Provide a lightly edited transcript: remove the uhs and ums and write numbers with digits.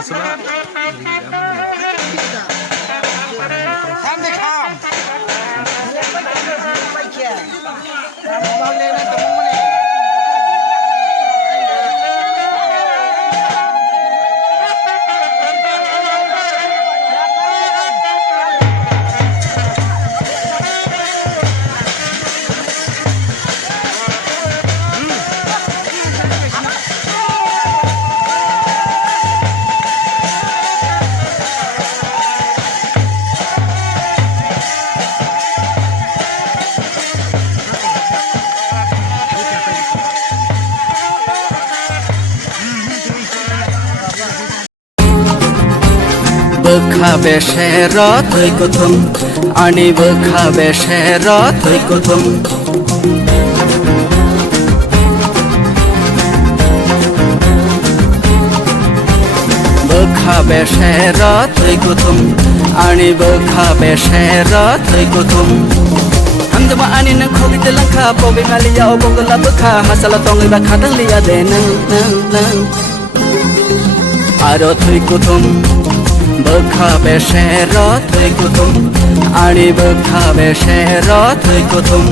Santi kham. बखाबे शेरत कुथुम आणि बखाबे शेरत कुथुम बखाबे शेरत कुथुम आणि बखाबे शेरत कुथुम हमदमा आणि न खोबित लंखा पोबे मालिया ओ बंगला बखा हसला तोंग बखा दलिया दे नंग आरो थुई कुथुम बखाबे शेरत कुथुम आणि बखाबे शेरत कुथुम